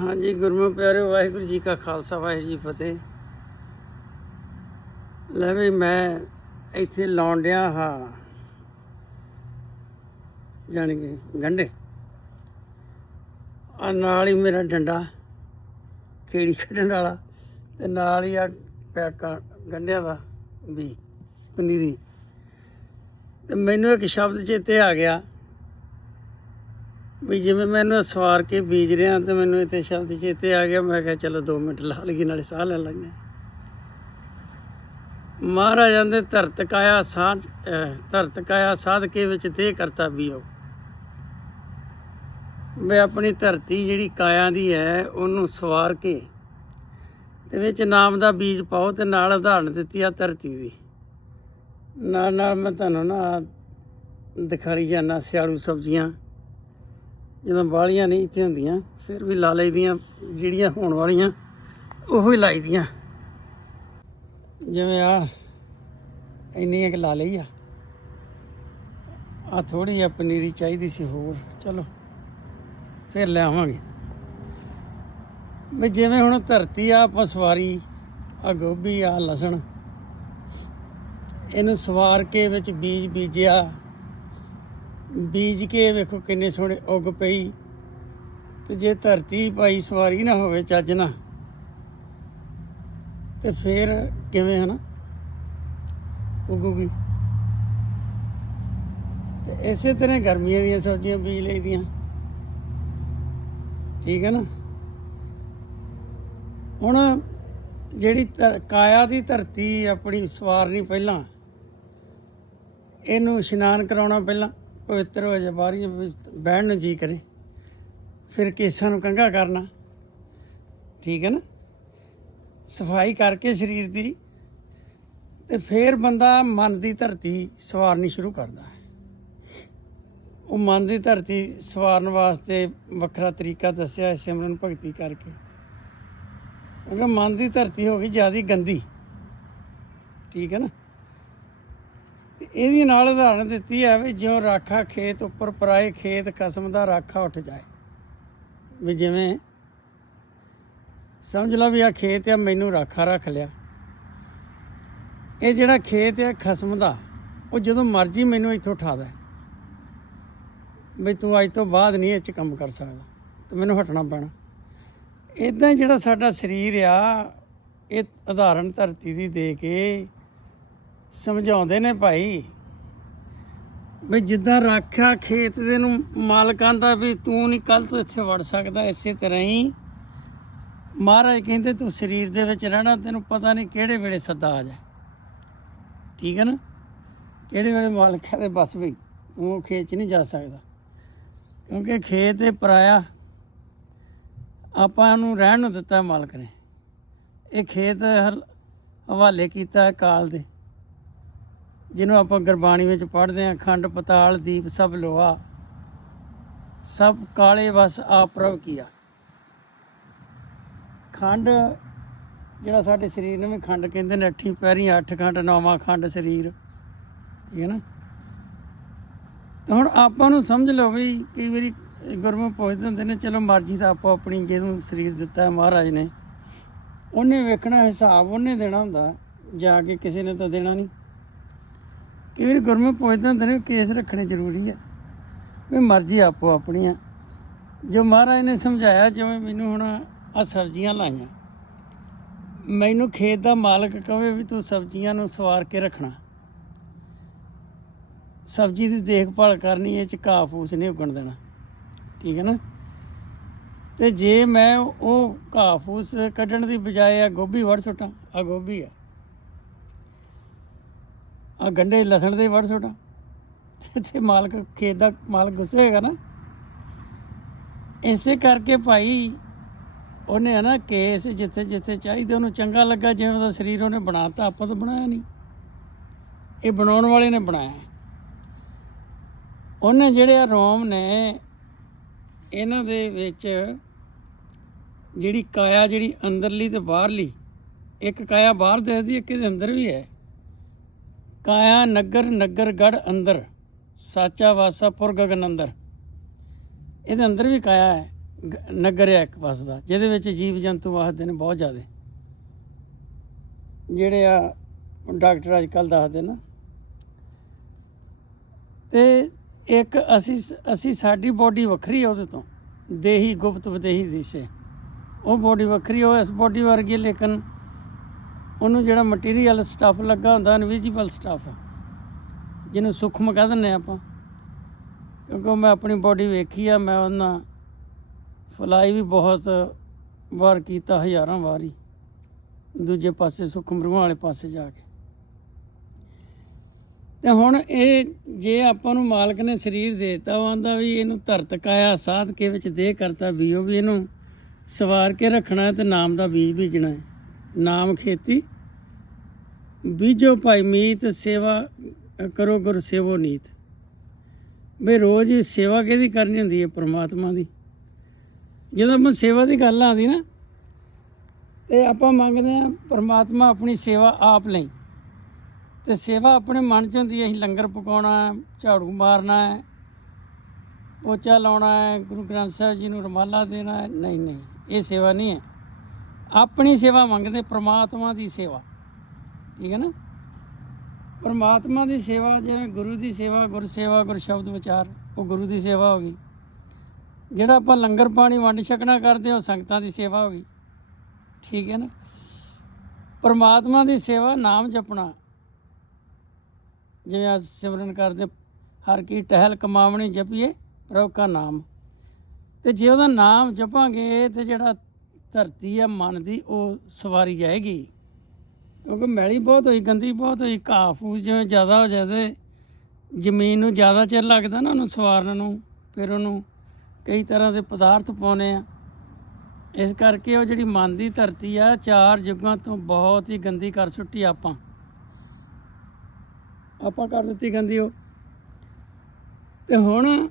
ਹਾਂਜੀ, ਗੁਰਮੁਖ ਪਿਆਰੇ ਵਾਹਿਗੁਰੂ ਜੀ ਕਾ ਖਾਲਸਾ, ਵਾਹਿਗੁਰੂ ਜੀ ਫਤਿਹ। ਲੈ ਵੀ ਮੈਂ ਇੱਥੇ ਲਾਉਣ ਡਿਆ ਹਾਂ। ਜਾਣੀ ਕਿ ਗੰਢੇ। ਆ ਨਾਲ ਹੀ ਮੇਰਾ ਡੰਡਾ, ਖੇੜੀ ਖੱਡਣ ਵਾਲਾ, ਤੇ ਨਾਲ ਹੀ ਆ ਪੈਕਾ ਗੰਢਿਆਂ ਦਾ ਵੀ, ਪਨੀਰੀ। ਤੇ ਮੈਨੂੰ ਇੱਕ ਸ਼ਬਦ ਚੇਤੇ ਆ ਗਿਆ। ਵੀ ਜਿਵੇਂ ਮੈਨੂੰ ਸਵਾਰ ਕੇ ਬੀਜ ਰਿਹਾ ਤੇ ਮੈਨੂੰ ਇੱਥੇ ਸ਼ਬਦ ਚੇਤੇ ਆ ਗਿਆ, ਮੈਂ ਕਿਹਾ ਚਲੋ 2 ਮਿੰਟ ਲਾ ਲਈਏ, ਨਾਲੇ ਸਾਹ ਲੈ ਲਾਂਗੇ ਮਹਾਰਾਜਾਂ ਦੇ ਧਰਤ ਕਾਇਆ ਸਾਧ ਧਰਤ ਕਾਇਆ ਸਾਧ ਕੇ ਵਿੱਚ ਤੇ ਕਰਤਾ ਬੀਓ। ਮੈਂ ਆਪਣੀ ਧਰਤੀ ਜਿਹੜੀ ਕਾਇਆ ਦੀ ਹੈ, ਉਹਨੂੰ ਸਵਾਰ ਕੇ ਤੇ ਵਿੱਚ ਨਾਮ ਦਾ ਬੀਜ ਪਾਓ ਤੇ ਨਾਲ ਉਦਾਹਰਣ ਦਿੱਤੀ ਆ ਧਰਤੀ ਦੀ। ਨਾਲ ਨਾਲ ਮੈਂ ਤੁਹਾਨੂੰ ਨਾ ਦਿਖਾਈ ਜਾਣਾ ਸਿਆੜੂ ਸਬਜ਼ੀਆਂ। ਜਦੋਂ ਵਾਲੀਆਂ ਨਹੀਂ ਇੱਥੇ ਹੁੰਦੀਆਂ, ਫਿਰ ਵੀ ਲਾ ਲਈਦੀਆਂ ਜਿਹੜੀਆਂ ਹੋਣ ਵਾਲੀਆਂ, ਉਹੋ ਹੀ ਲਾਈਦੀਆਂ ਜਿਵੇਂ ਆ ਇੰਨੀ ਇੱਕ ਲਾ ਲਈ ਆ। ਆ ਥੋੜੀ ਜਿਹੀ ਪਨੀਰੀ ਚਾਹੀਦੀ ਸੀ ਹੋਰ, ਚਲੋ, ਫਿਰ ਲੈ ਆਵਾਂਗੇ। ਵੀ ਜਿਵੇਂ ਹੁਣ ਧਰਤੀ ਆ, ਆਪਾਂ ਸਵਾਰੀ ਆ ਗੋਭੀ ਆ ਲਸਣ, ਇਹਨੂੰ ਸਵਾਰ ਕੇ ਵਿੱਚ ਬੀਜ ਬੀਜਿਆ ਬੀਜ ਕੇ ਵੇਖੋ ਕਿੰਨੇ ਸੋਹਣੇ ਉੱਗ ਪਈ। ਤੇ ਜੇ ਧਰਤੀ ਪਾਈ ਸਵਾਰੀ ਨਾ ਹੋਵੇ ਚੱਜ ਨਾ ਤੇ ਫੇਰ ਕਿਵੇਂ ਹਨਾ? ਉੱਗੂਗੀ। ਤੇ ਇਸੇ ਤਰ੍ਹਾਂ ਗਰਮੀਆਂ ਦੀਆਂ ਸਬਜ਼ੀਆਂ ਬੀਜ ਲਈਦੀਆਂ। ਠੀਕ ਹੈ ਨਾ? ਹੁਣ ਜਿਹੜੀ ਧਰ- ਕਾਇਆ ਦੀ ਧਰਤੀ ਆਪਣੀ ਸਵਾਰਨੀ ਪਹਿਲਾਂ, ਇਹਨੂੰ ਇਸ਼ਨਾਨ ਕਰਾਉਣਾ ਪਹਿਲਾਂ। ਪਵਿੱਤਰ ਹੋ ਜਾ ਬਾਰੀ ਬਹਿਣ ਨੂੰ ਜੀ ਕਰੇ। ਫਿਰ ਕੇਸਾਂ ਨੂੰ ਕੰਘਾ ਕਰਨਾ। ਠੀਕ ਹੈ ਨਾ? ਸਫ਼ਾਈ ਕਰਕੇ ਸਰੀਰ ਦੀ। ਤੇ ਫਿਰ ਬੰਦਾ ਮਨ ਦੀ ਧਰਤੀ ਸਵਾਰਨੀ ਸ਼ੁਰੂ ਕਰਦਾ ਹੈ। ਉਹ ਮਨ ਦੀ ਧਰਤੀ ਸਵਾਰਨ ਵਾਸਤੇ ਵੱਖਰਾ ਤਰੀਕਾ ਦੱਸਿਆ ਹੈ ਸਿਮਰਨ ਭਗਤੀ ਕਰਕੇ। ਕਿਉਂਕਿ ਮਨ ਦੀ ਧਰਤੀ ਹੋ ਗਈ ਜ਼ਿਆਦਾ ਗੰਦੀ। ਠੀਕ ਹੈ ਨਾ? ਇਹਦੀ ਨਾਲ ਉਦਾਹਰਣ ਦਿੱਤੀ ਹੈ ਵੀ ਜਿਉਂ ਰਾਖਾ ਖੇਤ ਉੱਪਰ ਪਰਾਏ ਖੇਤ ਕਸਮ ਦਾ ਰਾਖਾ ਉੱਠ ਜਾਏ। ਵੀ ਜਿਵੇਂ ਸਮਝ ਲਾ ਵੀ ਆ ਖੇਤ ਆ, ਮੈਨੂੰ ਰਾਖਾ ਰੱਖ ਲਿਆ। ਇਹ ਜਿਹੜਾ ਖੇਤ ਆ ਖਸਮ ਦਾ, ਉਹ ਜਦੋਂ ਮਰਜ਼ੀ ਮੈਨੂੰ ਇੱਥੋਂ ਉਠਾ ਉਠਾਵੇ ਵੀ ਤੂੰ ਅੱਜ ਤੋਂ ਬਾਅਦ ਨਹੀਂ ਇਹ ਚ ਕੰਮ ਕਰ ਸਕਦਾ, ਤੇ ਮੈਨੂੰ ਹਟਣਾ ਪੈਣਾ। ਇਦਾਂ ਜਿਹੜਾ ਸਾਡਾ ਸਰੀਰ ਆ, ਇਹ ਉਦਾਹਰਣ ਧਰਤੀ ਦੀ ਦੇ ਕੇ ਸਮਝਾਉਂਦੇ ਨੇ ਭਾਈ। ਵੀ ਜਿੱਦਾਂ ਰਾਖਿਆ ਖੇਤ ਦੇ ਨੂੰ ਮਾਲਕਾਂ ਦਾ ਵੀ ਤੂੰ ਨਹੀਂ ਕੱਲ ਤੋਂ ਇੱਥੇ ਵੜ ਸਕਦਾ, ਇਸੇ ਤਰ੍ਹਾਂ ਹੀ। ਮਹਾਰਾਜ ਕਹਿੰਦੇ, ਤੂੰ ਸਰੀਰ ਦੇ ਵਿੱਚ ਰਹਿਣਾ, ਤੈਨੂੰ ਪਤਾ ਨਹੀਂ ਕਿਹੜੇ ਵੇਲੇ ਸੱਦਾ ਆ ਜਾਏ ਠੀਕ ਹੈ ਨਾ? ਕਿਹੜੇ ਵੇਲੇ ਮਾਲਕਾਂ ਦੇ ਬਸ ਵੀ ਤੂੰ ਉਹ ਖੇਤ 'ਚ ਨਹੀਂ ਜਾ ਸਕਦਾ। ਕਿਉਂਕਿ ਖੇਤ ਇਹ ਪਰਾਇਆ ਆਪਾਂ ਨੂੰ ਰਹਿਣ ਨੂੰ ਦਿੱਤਾ ਮਾਲਕ ਨੇ। ਇਹ ਖੇਤ ਹਲ- ਹਵਾਲੇ ਕੀਤਾ ਕਾਲ ਦੇ। ਜਿਹਨੂੰ ਆਪਾਂ ਗੁਰਬਾਣੀ ਵਿੱਚ ਪੜ੍ਹਦੇ ਹਾਂ, ਖੰਡ, ਪਤਾਲ, ਦੀਪ ਸਭ ਲੋਹਾ। ਸਭ ਕਾਲੇ ਵਸ ਆਪ ਪ੍ਰਭ ਕੀਆ। ਖੰਡ ਜਿਹੜਾ ਸਾਡੇ ਸਰੀਰ ਨੂੰ ਵੀ ਖੰਡ ਕਹਿੰਦੇ ਨੇ, ਅੱਠੀ ਪੈਰੀ ਅੱਠ ਖੰਡ, ਨੌਵਾਂ ਖੰਡ ਸਰੀਰ। ਠੀਕ ਹੈ ਨਾ? ਤੇ ਹੁਣ ਆਪਾਂ ਨੂੰ ਸਮਝ ਲਓ ਵੀ ਕਈ ਵਾਰੀ ਗੁਰਮੁਖ ਪੁੱਛਦੇ ਹੁੰਦੇ ਨੇ, ਚਲੋ ਮਰਜ਼ੀ ਤਾਂ ਆਪੋ ਆਪਣੀ ਜਿਹਨੂੰ ਸਰੀਰ ਦਿੱਤਾ ਹੈ ਮਹਾਰਾਜ ਨੇ। ਉਹਨੇ ਵੇਖਣਾ ਹਿਸਾਬ ਉਹਨੇ ਦੇਣਾ ਹੁੰਦਾ, ਜਾ ਕੇ ਕਿਸੇ ਨੇ ਤਾਂ ਦੇਣਾ ਨਹੀਂ। ਕਈ ਵਾਰੀ ਗੁਰਮੁਖ ਪੁੱਛਦੇ ਹੁੰਦੇ ਨੇ ਕੇਸ ਰੱਖਣੇ ਜ਼ਰੂਰੀ ਹੈ ਵੀ ਮਰਜ਼ੀ ਆਪੋ ਆਪਣੀ ਆ। ਜੋ ਮਹਾਰਾਜ ਨੇ ਸਮਝਾਇਆ, ਜਿਵੇਂ ਮੈਨੂੰ ਹੁਣ ਆ ਸਬਜ਼ੀਆਂ ਲਾਈਆਂ। ਮੈਨੂੰ ਖੇਤ ਦਾ ਮਾਲਕ ਕਹੇ ਵੀ ਤੂੰ ਸਬਜ਼ੀਆਂ ਨੂੰ ਸਵਾਰ ਕੇ ਰੱਖਣਾ। ਸਬਜ਼ੀ ਦੀ ਦੇਖਭਾਲ ਕਰਨੀ, ਇਹ ਚ ਘਾਹ ਫੂਸ ਨਹੀਂ ਉੱਗਣ ਦੇਣਾ। ਠੀਕ ਹੈ ਨਾ? ਤੇ ਜੇ ਮੈਂ ਉਹ ਘਾਹ ਫੂਸ ਕੱਢਣ ਦੀ ਬਜਾਏ ਆ ਗੋਭੀ ਵੜ ਸੁੱਟਾਂ ਆ ਗੋਭੀ ਆ। ਆ ਗੰਡੇ ਲਸਣ ਦੇ ਵੜ ਸੁੱਟਾਂ ਤੇ- ਮਾਲਕ ਖੇਤ ਦਾ ਮਾਲਕ ਗੁੱਸੇ ਹੋਏਗਾ ਨਾ। ਇਸੇ ਕਰਕੇ ਭਾਈ ਉਹਨੇ ਹੈ ਨਾ ਕੇਸ ਜਿੱਥੇ ਜਿੱਥੇ ਚਾਹੀਦੇ ਉਹਨੂੰ ਚੰਗਾ ਲੱਗਾ, ਜਿਵੇਂ ਉਹਦਾ ਸਰੀਰ ਉਹਨੇ ਬਣਾਤਾ, ਆਪਾਂ ਤਾਂ ਬਣਾਇਆ ਨਹੀਂ। ਇਹ ਬਣਾਉਣ ਵਾਲੇ ਨੇ ਬਣਾਇਆ। ਉਹਨੇ ਜਿਹੜੇ ਆ ਰੋਮ ਨੇ, ਇਹਨਾਂ ਦੇ ਵਿੱਚ ਜਿਹੜੀ ਕਾਇਆ ਜਿਹੜੀ ਅੰਦਰਲੀ ਤੇ ਬਾਹਰਲੀ, ਇੱਕ ਕਾਇਆ ਬਾਹਰ ਦਿਖਦੀ, ਇੱਕ ਇਹਦੇ ਅੰਦਰ ਵੀ ਹੈ। ਕਾਇਆ ਨਗਰ ਨਗਰ ਗੜ ਅੰਦਰ, ਸਾਚਾ ਵਾਸਾ ਪੁਰ ਗਗਨ ਅੰਦਰ। ਇਹਦੇ ਅੰਦਰ ਵੀ ਕਾਇਆ ਹੈ ਨਗਰ ਹੈ ਇੱਕ ਵਸਦਾ ਜਿਹਦੇ ਵਿੱਚ ਜੀਵ ਜੰਤੂ ਵਸਦੇ ਨੇ ਬਹੁਤ ਜ਼ਿਆਦੇ। ਜਿਹੜੇ ਆ, ਡਾਕਟਰ ਅੱਜ ਕੱਲ ਦੱਸਦੇ ਨਾ। ਤੇ ਇੱਕ ਅਸੀਂ ਅਸੀਂ ਸਾਡੀ ਬੋਡੀ ਵੱਖਰੀ ਹੈ ਉਹਦੇ ਤੋਂ। ਦੇਹੀ ਗੁਪਤ ਵਿਦੇਹੀ ਦਿਸ਼ੇ। ਉਹ ਬੋਡੀ ਵੱਖਰੀ ਉਹ ਇਸ ਬੋਡੀ ਵਰਗੀ ਲੇਕਿਨ ਉਹਨੂੰ ਜਿਹੜਾ ਮਟੀਰੀਅਲ ਸਟਾਫ ਲੱਗਾ ਹੁੰਦਾ ਇਨਵਿਜੀਬਲ ਸਟਾਫ ਜਿਹਨੂੰ ਸੂਖਮ ਕਹਿ ਦਿੰਦੇ ਆਪਾਂ। ਕਿਉਂਕਿ ਮੈਂ ਆਪਣੀ ਬੋਡੀ ਵੇਖੀ ਆ, ਮੈਂ ਉਹਨਾਂ ਫਲਾਈ ਵੀ ਬਹੁਤ ਵਾਰ ਕੀਤਾ ਹਜ਼ਾਰਾਂ ਵਾਰ ਹੀ ਦੂਜੇ ਪਾਸੇ ਸੁਖਮ ਰੂਹਾਂ ਵਾਲੇ ਪਾਸੇ ਜਾ ਕੇ। ਤੇ ਹੁਣ ਇਹ ਜੇ ਆਪਾਂ ਨੂੰ ਮਾਲਕ ਨੇ ਸਰੀਰ ਦੇਤਾ, ਉਹ ਆਂਦਾ ਵੀ ਇਹਨੂੰ ਧਰਤ ਕਾਇਆ ਸਾਧ ਕੇ ਵਿੱਚ ਦੇਹ ਕਰਤਾ ਵੀ ਉਹ ਵੀ ਇਹਨੂੰ ਸਵਾਰ ਕੇ ਰੱਖਣਾ ਹੈ ਤੇ ਨਾਮ ਦਾ ਬੀਜ ਬੀਜਣਾ ਹੈ। ਨਾਮ ਖੇਤੀ। ਬੀਜੋ ਭਾਈ ਮੀਤ ਸੇਵਾ, ਕਰੋ ਗੁਰ ਸੇਵੋ ਨੀਤ। ਬਈ ਰੋਜ਼ ਹੀ ਸੇਵਾ ਕਿਹਦੀ ਕਰਨੀ ਹੁੰਦੀ ਹੈ ਪ੍ਰਮਾਤਮਾ ਦੀ? ਜਦੋਂ ਆਪਾਂ ਸੇਵਾ ਦੀ ਗੱਲ ਆਉਂਦੀ ਨਾ, ਤੇ ਆਪਾਂ ਮੰਗਦੇ ਆ ਪ੍ਰਮਾਤਮਾ ਆਪਣੀ ਸੇਵਾ ਆਪ ਲਈ। ਤੇ ਸੇਵਾ ਆਪਣੇ ਮਨ ਚ ਹੁੰਦੀ ਹੈ, ਅਸੀਂ ਲੰਗਰ ਪਕਾਉਣਾ ਝਾੜੂ ਮਾਰਨਾ ਹੈ, ਪੋਚਾ ਲਾਉਣਾ ਹੈ, ਗੁਰੂ ਗ੍ਰੰਥ ਸਾਹਿਬ ਜੀ ਨੂੰ ਰਮਾਲਾ ਦੇਣਾ ਹੈ। ਨਹੀਂ ਨਹੀਂ, ਇਹ ਸੇਵਾ ਨਹੀਂ ਹੈ। ਆਪਣੀ ਸੇਵਾ ਮੰਗਦੇ, ਪ੍ਰਮਾਤਮਾ ਦੀ ਸੇਵਾ। ਠੀਕ ਹੈ ਨਾ? ਪਰਮਾਤਮਾ ਦੀ ਸੇਵਾ ਜਿਵੇਂ ਗੁਰੂ ਦੀ ਸੇਵਾ ਗੁਰ ਸੇਵਾ ਗੁਰ ਸ਼ਬਦ ਵਿਚਾਰ, ਉਹ ਗੁਰੂ ਦੀ ਸੇਵਾ ਹੋ ਗਈ। ਜਿਹੜਾ ਆਪਾਂ ਲੰਗਰ ਪਾਣੀ ਵੰਡ ਛਕਣਾ ਕਰਦੇ, ਉਹ ਸੰਗਤਾਂ ਦੀ ਸੇਵਾ ਹੋ ਗਈ। ਠੀਕ ਹੈ ਨਾ? ਪਰਮਾਤਮਾ ਦੀ ਸੇਵਾ, ਨਾਮ ਜਪਣਾ। ਜਿਵੇਂ ਅੱਜ ਸਿਮਰਨ ਕਰਦੇ, ਹਰ ਕੀ ਟਹਿਲ ਕਮਾਵਣੀ ਜਪੀਏ ਪ੍ਰਭ ਕਾ ਨਾਮ। ਤੇ ਜੇ ਉਹਦਾ ਨਾਮ ਜਪਾਂਗੇ, ਤੇ ਜਿਹੜਾ ਧਰਤੀ ਆ ਮਨ ਦੀ ਉਹ ਸਵਾਰੀ ਜਾਏਗੀ। ਕਿਉਂਕਿ ਮੈਲੀ ਬਹੁਤ ਹੋਈ, ਗੰਦੀ ਬਹੁਤ ਹੋਈ, ਘਾਹ ਫੂਸ ਜਿਵੇਂ ਜ਼ਿਆਦਾ ਹੋ ਜਾਵੇ ਜ਼ਮੀਨ ਨੂੰ ਜ਼ਿਆਦਾ ਚਿਰ ਲੱਗਦਾ ਨਾ ਉਹਨੂੰ ਸਵਾਰਨ ਨੂੰ, ਫਿਰ ਉਹਨੂੰ ਕਈ ਤਰ੍ਹਾਂ ਦੇ ਪਦਾਰਥ ਪਾਉਨੇ ਆ। ਇਸ ਕਰਕੇ ਉਹ ਜਿਹੜੀ ਮਨ ਦੀ ਧਰਤੀ ਆ, ਚਾਰ ਯੁੱਗਾਂ ਤੋਂ ਬਹੁਤ ਹੀ ਗੰਦੀ ਕਰ ਸੁੱਟੀ ਆਪਾਂ। ਆਪਾਂ ਕਰ ਦਿੱਤੀ ਗੰਦੀ ਉਹ। ਤੇ ਹੁਣ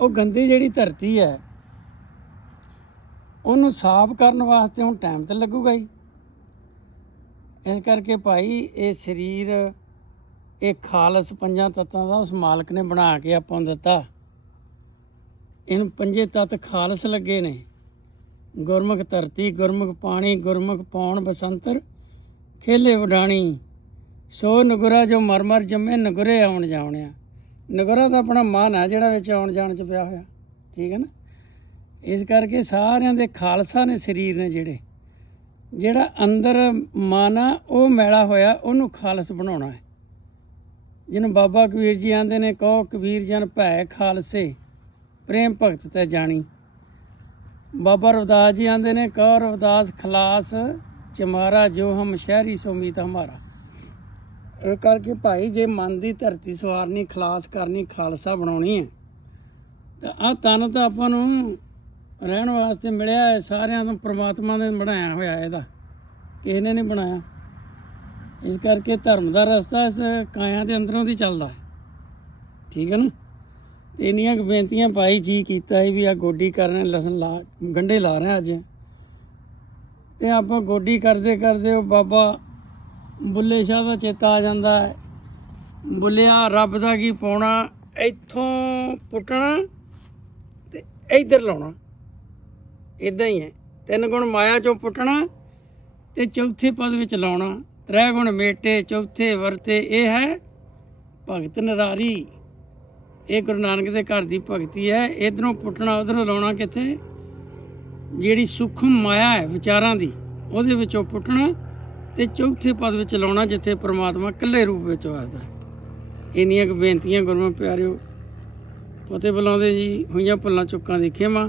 ਉਹ ਗੰਦੀ ਜਿਹੜੀ ਧਰਤੀ ਹੈ ਉਹਨੂੰ ਸਾਫ਼ ਕਰਨ ਵਾਸਤੇ ਹੁਣ ਟਾਈਮ ਤੇ ਲੱਗੂਗਾ ਹੀ ਇਸ ਕਰਕੇ ਭਾਈ ਇਹ ਸਰੀਰ, ਇਹ ਖਾਲਸ ਪੰਜਾਂ ਤੱਤਾਂ ਦਾ ਉਸ ਮਾਲਕ ਨੇ ਬਣਾ ਕੇ ਆਪਾਂ ਨੂੰ ਦਿੱਤਾ। ਇਹਨੂੰ ਪੰਜੇ ਤੱਤ ਖਾਲਸ ਲੱਗੇ ਨੇ। ਗੁਰਮੁਖ ਧਰਤੀ, ਗੁਰਮੁਖ ਪਾਣੀ, ਗੁਰਮੁਖ ਪੌਣ, ਬਸੰਤਰ, ਖੇਲੇ ਵਡਾਣੀ। ਸੋ ਨਗੁਰਾ ਜੋ ਮਰ ਮਰ ਜੰਮੇ, ਨਗੁਰੇ ਆਉਣ ਜਾਣਿਆ ਨਗੁਰਾ ਤਾਂ ਆਪਣਾ ਮਨ ਆ ਜਿਹੜਾ ਵਿੱਚ ਆਉਣ ਜਾਣ ਚ ਪਿਆ ਹੋਇਆ। ਠੀਕ ਹੈ ਨਾ? ਇਸ ਕਰਕੇ ਸਾਰਿਆਂ ਦੇ ਖਾਲਸਾ ਨੇ ਸਰੀਰ ਨੇ ਜਿਹੜੇ, ਜਿਹੜਾ ਅੰਦਰ ਮਨ ਆ, ਉਹ ਮੈਲਾ ਹੋਇਆ, ਉਹਨੂੰ ਖਾਲਸ ਬਣਾਉਣਾ ਹੈ। ਜਿਹਨੂੰ ਬਾਬਾ ਕਬੀਰ ਜੀ ਆਂਦੇ ਨੇ, ਕਹੋ ਕਬੀਰ ਜਨ ਭੈ ਖਾਲਸੇ, ਪ੍ਰੇਮ ਭਗਤ ਤੇ ਜਾਣੀ। ਬਾਬਾ ਰਵਦਾਸ ਜੀ ਆਂਦੇ ਨੇ, ਕਹੋ ਰਵਦਾਸ ਖਲਾਸ, ਚਮਾਰਾ ਜੋ ਹਮ ਸ਼ਹਿਰੀ ਸੋਮੀਤ ਹਮਾਰਾ। ਇਹ ਕਰਕੇ ਭਾਈ, ਜੇ ਮਨ ਦੀ ਧਰਤੀ ਸਵਾਰਨੀ, ਖਲਾਸ ਕਰਨੀ, ਖਾਲਸਾ ਬਣਾਉਣੀ ਹੈ, ਤਾਂ ਆ ਤਨ ਤਾਂ ਆਪਾਂ ਨੂੰ ਰਹਿਣ ਵਾਸਤੇ ਮਿਲਿਆ ਹੈ, ਸਾਰਿਆਂ ਨੂੰ ਪ੍ਰਮਾਤਮਾ ਨੇ ਬਣਾਇਆ ਹੋਇਆ ਇਹਦਾ। ਕਿਸੇ ਨੇ ਨਹੀਂ ਬਣਾਇਆ। ਇਸ ਕਰਕੇ ਧਰਮ ਦਾ ਰਸਤਾ ਇਸ ਕਾਇਆ ਦੇ ਅੰਦਰੋਂ ਦੀ ਚੱਲਦਾ ਹੈ। ਠੀਕ ਹੈ ਨਾ? ਤੇ ਇੰਨੀਆਂ ਕੁ ਬੇਨਤੀਆਂ ਭਾਈ ਜੀ ਕੀਤਾ ਹੈ ਵੀ ਆ ਗੋਡੀ ਕਰਨੇ ਲਸਣ ਲਾ ਗੰਡੇ ਲਾ ਰਹੇ ਅੱਜ। ਤੇ ਆਪਾਂ ਗੋਡੀ ਕਰਦੇ ਕਰਦੇ ਉਹ ਬਾਬਾ ਬੁੱਲੇ ਸ਼ਾਹ ਦਾ ਚੇਤਾ ਆ ਜਾਂਦਾ ਹੈ। ਬੁੱਲਿਆ ਰੱਬ ਦਾ ਕੀ ਪਾਉਣਾ, ਇੱਥੋਂ ਪੁੱਟਣਾ ਤੇ ਇੱਧਰ ਲਾਉਣਾ। ਇਦਾਂ ਹੀ ਹੈ। ਤਿੰਨ ਗੁਣ ਮਾਇਆ ਚੋਂ ਪੁੱਟਣਾ ਤੇ ਚੌਥੇ ਪਦ ਵਿੱਚ ਲਾਉਣਾ। ਤ੍ਰੈ ਗੁਣ ਮੇਟੇ, ਚੌਥੇ ਵਰਤੇ, ਇਹ ਹੈ ਭਗਤ ਨਰਾਰੀ। ਇਹ ਗੁਰੂ ਨਾਨਕ ਦੇ ਘਰ ਦੀ ਭਗਤੀ ਹੈ। ਇਧਰੋਂ ਪੁੱਟਣਾ, ਉਧਰੋਂ ਲਾਉਣਾ ਕਿੱਥੇ? ਜਿਹੜੀ ਸੂਖਮ ਮਾਇਆ ਹੈ ਵਿਚਾਰਾਂ ਦੀ, ਉਹਦੇ ਵਿੱਚੋਂ ਪੁੱਟਣਾ ਤੇ ਚੌਥੇ ਪਦ ਵਿੱਚ ਲਾਉਣਾ ਜਿੱਥੇ ਪ੍ਰਮਾਤਮਾ ਇਕੱਲੇ ਰੂਪ ਵਿੱਚ ਵਸਦਾ ਇੰਨੀਆਂ ਕੁ ਬੇਨਤੀਆਂ ਗੁਰਮੁ ਪਿਆਰਿਓ ਪਤੇ ਬੁਲਾਉਂਦੇ ਜੀ, ਹੋਈਆਂ ਭੁੱਲਾਂ ਚੁੱਕਾਂ ਦੇਖੇ ਮਾਂ